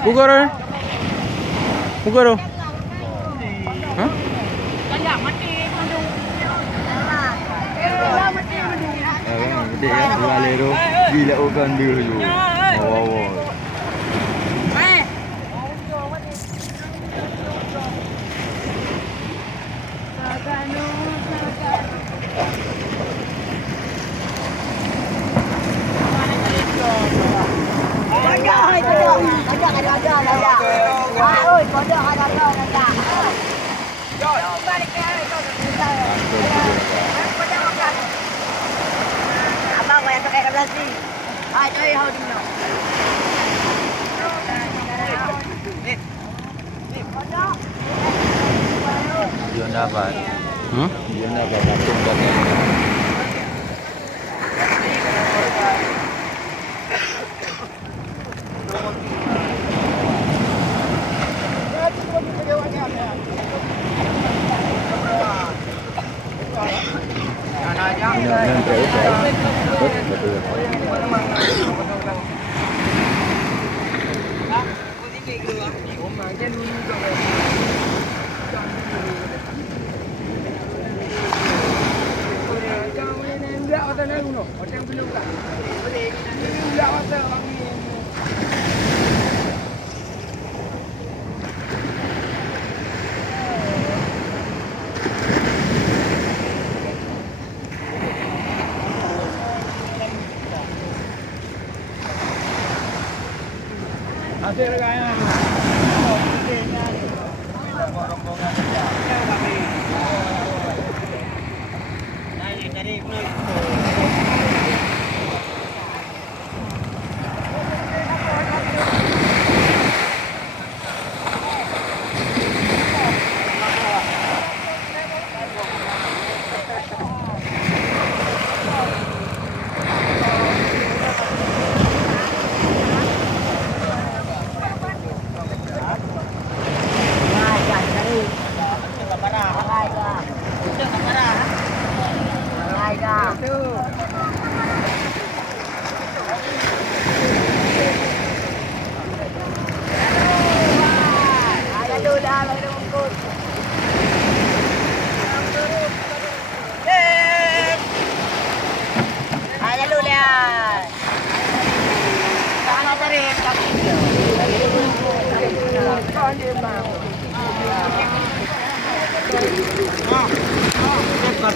Buka dah. Buka dah. Ha? Dia jual tu. Gila orang dia tu. Wow. Abang yang pakai 12 ni. Hai, cuy, how do you know? Dia dapat. Dia dapat patung dan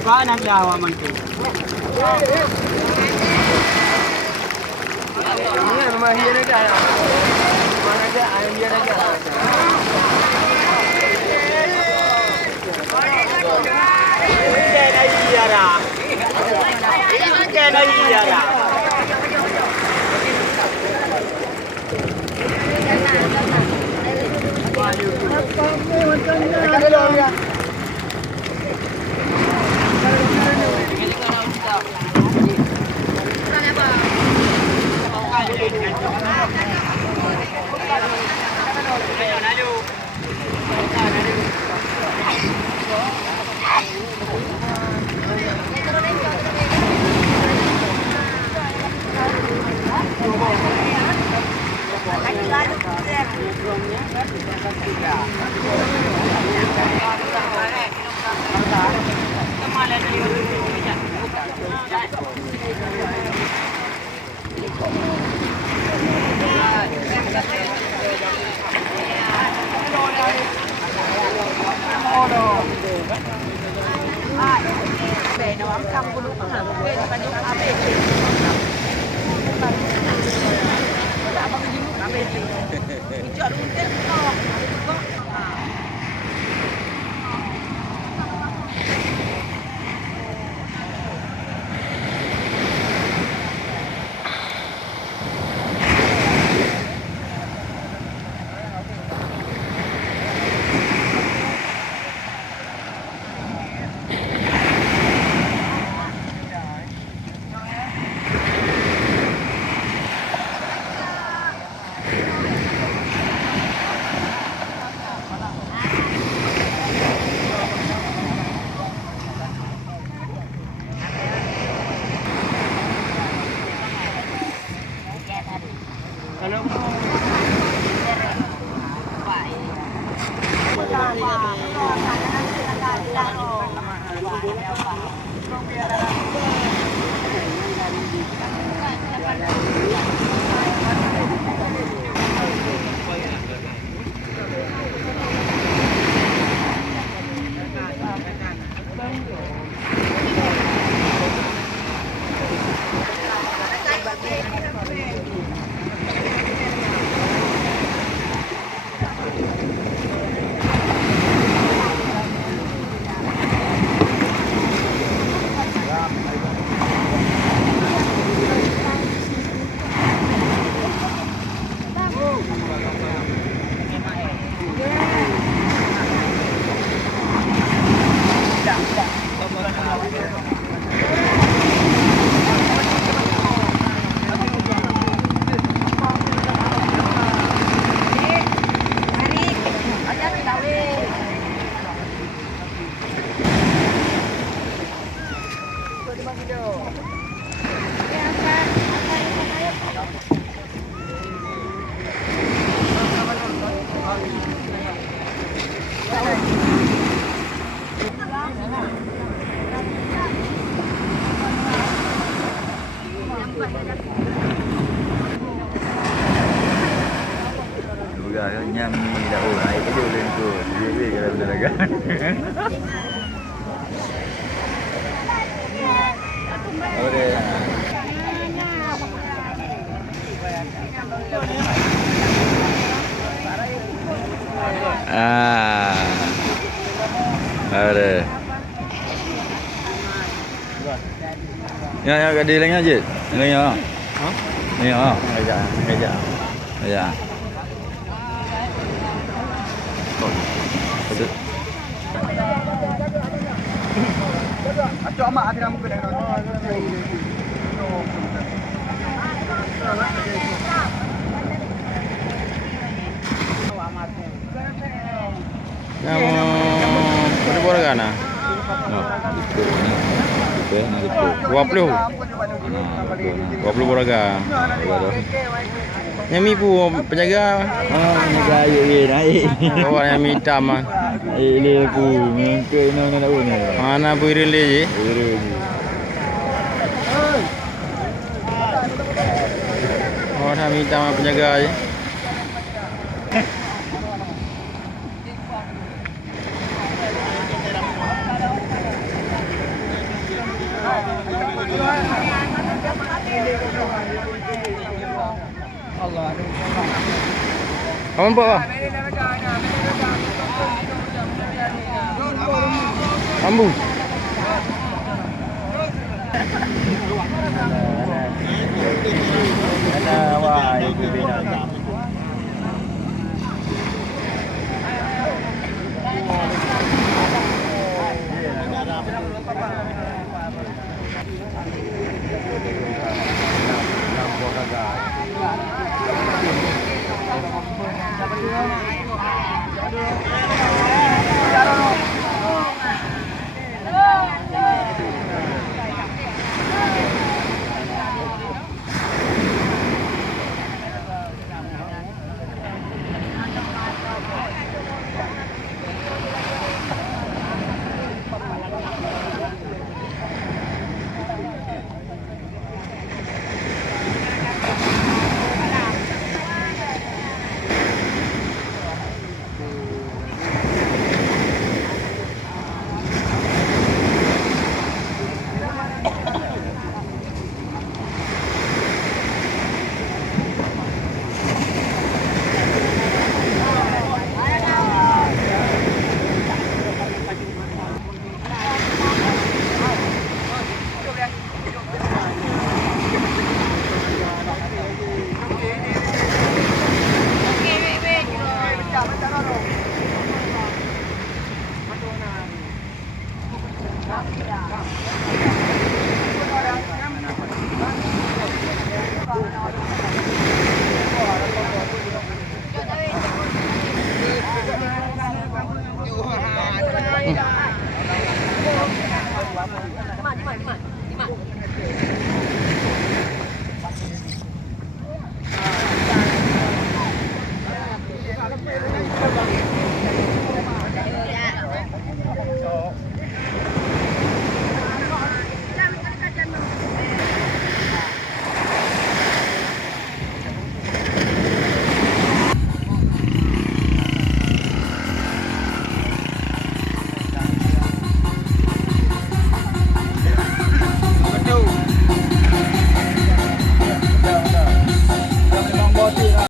Kau nak jawab macam tu. Ini rumah dia nak ada. Mana ada ayam dia nak ada. Kena iara. Kena iara. berah nyam ni dah air kejut lên tu. Dia kalau benar lagi. Boleh. Ada. Ya kat dia lagi aje. Lagi ah. Ha? Ni ah. Kejap. Ya. Acok amak hati nama kena. Pada bola kan? Itu. 20 bola kan. Yang mi pun penjaga. Penjaga air naik. Bawa yang mi hitam ah. Ile aku mengke nak tahu ni. Mana bu irin le je? Oh, yang mi hitam penjaga je. Kamu apa? Ambu. Ada wah itu bina.